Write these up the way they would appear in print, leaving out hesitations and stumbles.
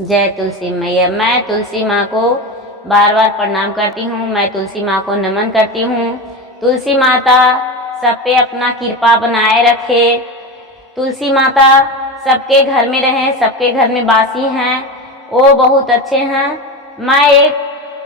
जय तुलसी मैया। मैं तुलसी माँ को बार बार प्रणाम करती हूँ। मैं तुलसी माँ को नमन करती हूँ। तुलसी माता सब पे अपना कृपा बनाए रखे। तुलसी माता सबके घर में रहे, सबके घर में बासी हैं, वो बहुत अच्छे हैं। मैं एक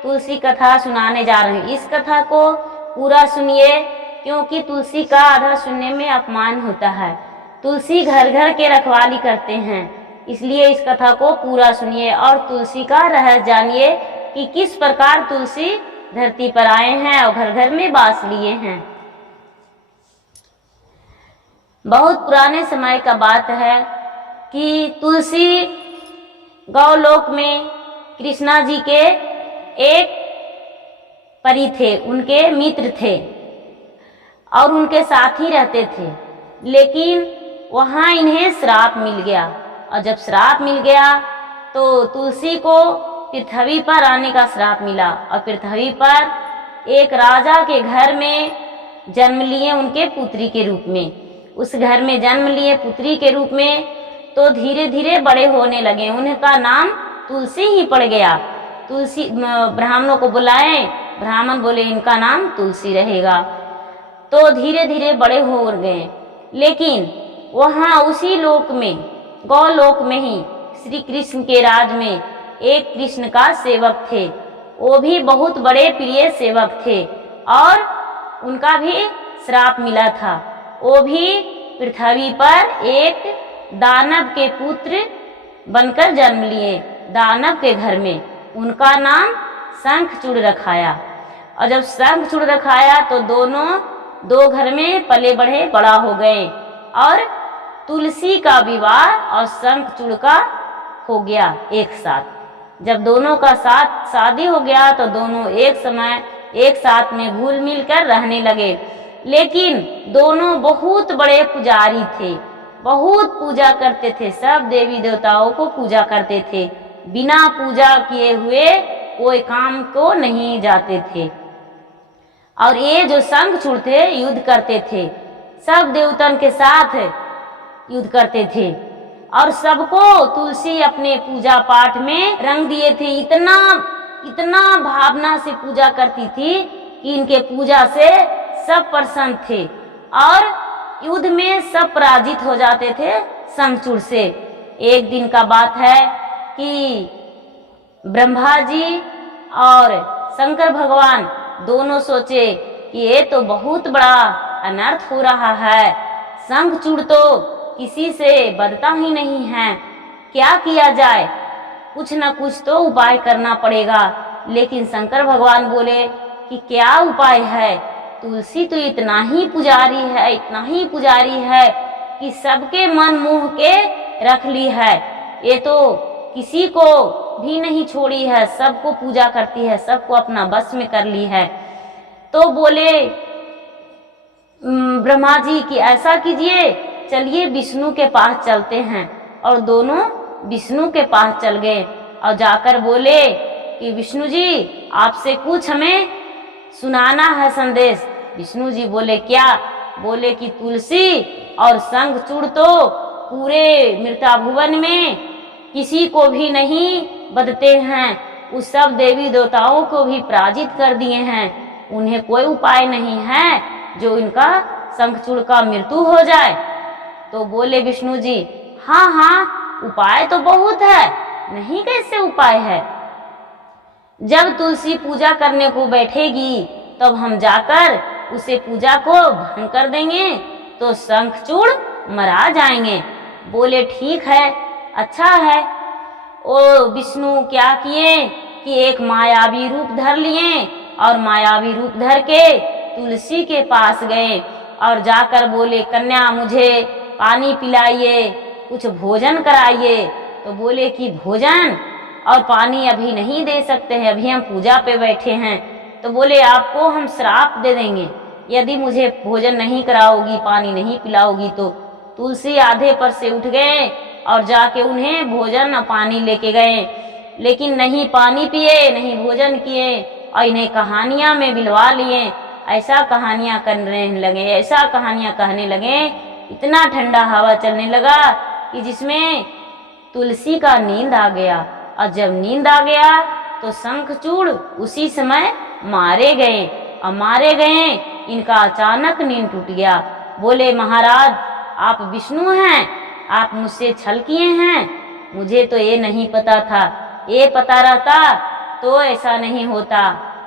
तुलसी कथा सुनाने जा रही हूँ। इस कथा को पूरा सुनिए, क्योंकि तुलसी का आधा सुनने में अपमान होता है। तुलसी घर घर के रखवाली करते हैं, इसलिए इस कथा को पूरा सुनिए और तुलसी का रहस्य जानिए कि किस प्रकार तुलसी धरती पर आए हैं और घर घर में बास लिए हैं। बहुत पुराने समय का बात है कि तुलसी गौलोक में कृष्णा जी के एक परी थे, उनके मित्र थे और उनके साथ ही रहते थे। लेकिन वहाँ इन्हें श्राप मिल गया, और जब श्राप मिल गया तो तुलसी को पृथ्वी पर आने का श्राप मिला और पृथ्वी पर एक राजा के घर में जन्म लिए, उनके पुत्री के रूप में। उस घर में जन्म लिए पुत्री के रूप में, तो धीरे धीरे बड़े होने लगे। उनका नाम तुलसी ही पड़ गया। तुलसी ब्राह्मणों को बुलाए, ब्राह्मण बोले इनका नाम तुलसी रहेगा। तो धीरे धीरे बड़े हो गए। लेकिन वहाँ उसी लोक में, गौलोक में ही श्री कृष्ण के राज में एक कृष्ण का सेवक थे। वो भी बहुत बड़े प्रिय सेवक थे और उनका भी श्राप मिला था। वो भी पृथ्वी पर एक दानव के पुत्र बनकर जन्म लिए, दानव के घर में। उनका नाम शंखचूड़ रखाया। और जब शंखचूड़ रखाया तो दोनों दो घर में पले बढ़े, बड़ा हो गए और तुलसी का विवाह और शंखचूड़ का हो गया एक साथ। जब दोनों का साथ शादी हो गया तो दोनों एक समय एक साथ में घुल मिल कर रहने लगे। लेकिन दोनों बहुत बड़े पुजारी थे, बहुत पूजा करते थे, सब देवी देवताओं को पूजा करते थे। बिना पूजा किए हुए कोई काम को नहीं जाते थे। और ये जो शंखचूड़ थे युद्ध करते थे, सब देवतन के साथ युद्ध करते थे और सबको तुलसी अपने पूजा पाठ में रंग दिए थे। इतना भावना से पूजा करती थी कि इनके पूजा से सब प्रसन्न थे और युद्ध में सब पराजित हो जाते थे शंखचूड़ से। एक दिन का बात है कि ब्रह्मा जी और शंकर भगवान दोनों सोचे कि ये तो बहुत बड़ा अनर्थ हो रहा है, शंखचूड़ तो किसी से बदता ही नहीं है, क्या किया जाए, कुछ न कुछ तो उपाय करना पड़ेगा। लेकिन शंकर भगवान बोले कि क्या उपाय है, तुलसी तो इतना ही पुजारी है, इतना ही पुजारी है कि सबके मन मोह के रख ली है। ये तो किसी को भी नहीं छोड़ी है, सबको पूजा करती है, सबको अपना बस में कर ली है। तो बोले ब्रह्मा जी कि ऐसा कीजिए, चलिए विष्णु के पास चलते हैं। और दोनों विष्णु के पास चल गए और जाकर बोले कि विष्णु जी आपसे कुछ हमें सुनाना है संदेश। विष्णु जी बोले क्या? बोले कि तुलसी और शंखचूड़ तो पूरे मृत्युभुवन में किसी को भी नहीं बदते हैं, उस सब देवी देवताओं को भी पराजित कर दिए हैं। उन्हें कोई उपाय नहीं है जो इनका शंखचूड़ का मृत्यु हो जाए। तो बोले विष्णु जी हाँ हाँ उपाय तो बहुत है, नहीं कैसे उपाय है। जब तुलसी पूजा करने को बैठेगी तब हम जाकर उसे पूजा को भंग कर देंगे तो शंखचूड़ मरा जाएंगे। बोले ठीक है, अच्छा है। ओ विष्णु क्या किए कि एक मायावी रूप धर लिए और मायावी रूप धर के तुलसी के पास गए और जाकर बोले कन्या मुझे पानी पिलाइए, कुछ भोजन कराइए। तो बोले कि भोजन और पानी अभी नहीं दे सकते हैं, अभी हम पूजा पे बैठे हैं। तो बोले आपको हम श्राप दे देंगे, यदि मुझे भोजन नहीं कराओगी, पानी नहीं पिलाओगी तो। तुलसी आधे पर से उठ गए और जाके उन्हें भोजन और पानी लेके गए, लेकिन नहीं पानी पिए, नहीं भोजन किए और इन्हें कहानियां में बिलवा लिए। ऐसा कहानियां करने लगे, ऐसा कहानियां कहने लगे, इतना ठंडा हवा चलने लगा कि जिसमें तुलसी का नींद आ गया और जब नींद आ गया तो शंखचूड़ उसी समय मारे गए और मारे गए। इनका अचानक नींद टूट गया। बोले महाराज आप विष्णु हैं, आप मुझसे छल किए हैं, मुझे तो ये नहीं पता था, ये पता रहता तो ऐसा नहीं होता।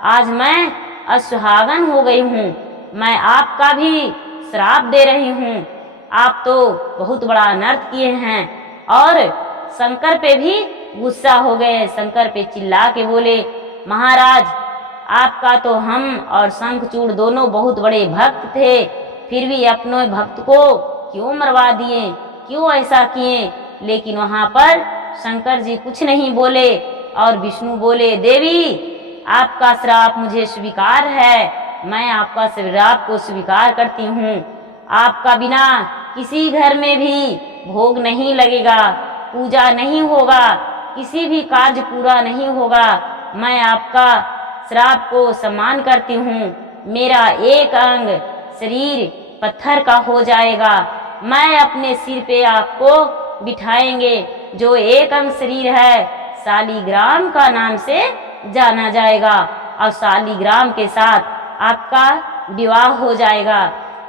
आज मैं असुहागन हो गई हूँ, मैं आपका भी श्राप दे रही हूँ। आप तो बहुत बड़ा अनर्थ किए हैं। और शंकर पे भी गुस्सा हो गए। शंकर पे चिल्ला के बोले महाराज आपका तो हम और शंखचूड़ दोनों बहुत बड़े भक्त थे, फिर भी अपने भक्त को क्यों मरवा दिए, क्यों ऐसा किए। लेकिन वहां पर शंकर जी कुछ नहीं बोले और विष्णु बोले देवी आपका श्राप मुझे स्वीकार है, मैं आपका श्राप को स्वीकार करती हूँ। आपका बिना किसी घर में भी भोग नहीं लगेगा, पूजा नहीं होगा, किसी भी कार्य पूरा नहीं होगा। मैं आपका श्राप को सम्मान करती हूँ। मेरा एक अंग शरीर पत्थर का हो जाएगा, मैं अपने सिर पे आपको बिठाएंगे। जो एक अंग शरीर है शालिग्राम का नाम से जाना जाएगा और शालिग्राम के साथ आपका विवाह हो जाएगा।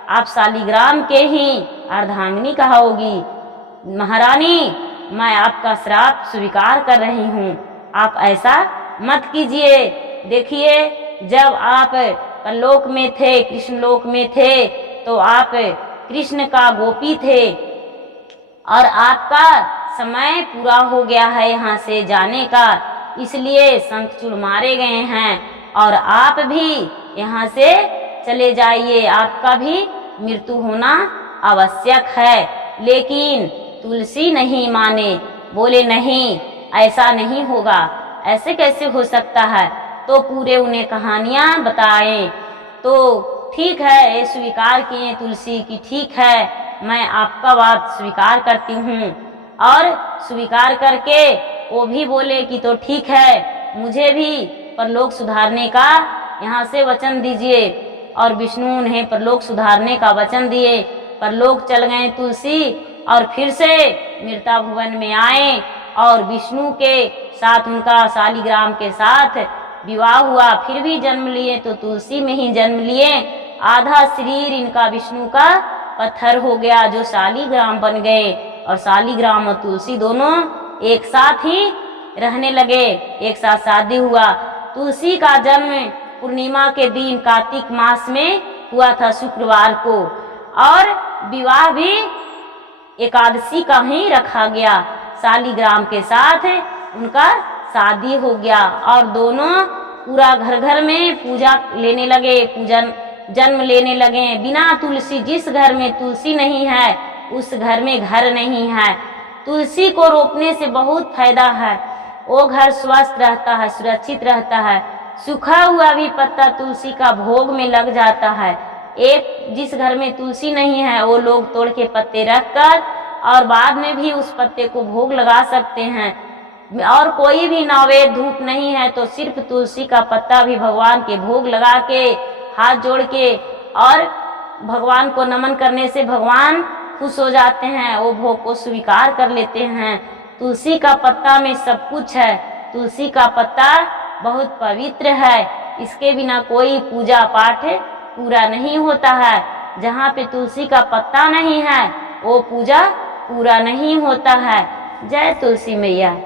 आप शालिग्राम के ही अर्धांगिनी कहोगी। महारानी मैं आपका श्राप स्वीकार कर रही हूँ, आप ऐसा मत कीजिए। देखिए जब आप परलोक में थे, कृष्ण लोक में थे, तो आप कृष्ण का गोपी थे और आपका समय पूरा हो गया है यहाँ से जाने का, इसलिए शंखचूड़ मारे गए हैं और आप भी यहाँ से चले जाइए, आपका भी मृत्यु होना आवश्यक है। लेकिन तुलसी नहीं माने, बोले नहीं ऐसा नहीं होगा, ऐसे कैसे हो सकता है। तो पूरे उन्हें कहानियां बताए। तो ठीक है ये स्वीकार किए तुलसी की, ठीक है मैं आपका बात स्वीकार करती हूँ। और स्वीकार करके वो भी बोले कि तो ठीक है मुझे भी परलोक सुधारने का यहाँ से वचन दीजिए। और विष्णु उन्हें परलोक सुधारने का वचन दिए। परलोक चल गए तुलसी और फिर से मृता भुवन में आए और विष्णु के साथ उनका शालिग्राम के साथ विवाह हुआ। फिर भी जन्म लिए तो तुलसी में ही जन्म लिए। आधा शरीर इनका विष्णु का पत्थर हो गया जो शालिग्राम बन गए और शालिग्राम और तुलसी दोनों एक साथ ही रहने लगे, एक साथ शादी हुआ। तुलसी का जन्म पूर्णिमा के दिन कार्तिक मास में हुआ था शुक्रवार को और विवाह भी एकादशी का ही रखा गया। शालिग्राम के साथ उनका शादी हो गया और दोनों पूरा घर घर में पूजा लेने लगे, पूजन जन्म लेने लगे। बिना तुलसी, जिस घर में तुलसी नहीं है उस घर में घर नहीं है। तुलसी को रोपने से बहुत फायदा है, वो घर स्वस्थ रहता है, सुरक्षित रहता है। सूखा हुआ भी पत्ता तुलसी का भोग में लग जाता है। एक जिस घर में तुलसी नहीं है वो लोग तोड़ के पत्ते रखकर और बाद में भी उस पत्ते को भोग लगा सकते हैं। और कोई भी नैवेद्य धूप नहीं है तो सिर्फ तुलसी का पत्ता भी भगवान के भोग लगा के हाथ जोड़ के और भगवान को नमन करने से भगवान खुश हो जाते हैं, वो भोग को स्वीकार कर लेते हैं। तुलसी का पत्ता में सब कुछ है। तुलसी का पत्ता बहुत पवित्र है, इसके बिना कोई पूजा पाठ पूरा नहीं होता है। जहाँ पे तुलसी का पत्ता नहीं है वो पूजा पूरा नहीं होता है। जय तुलसी मैया।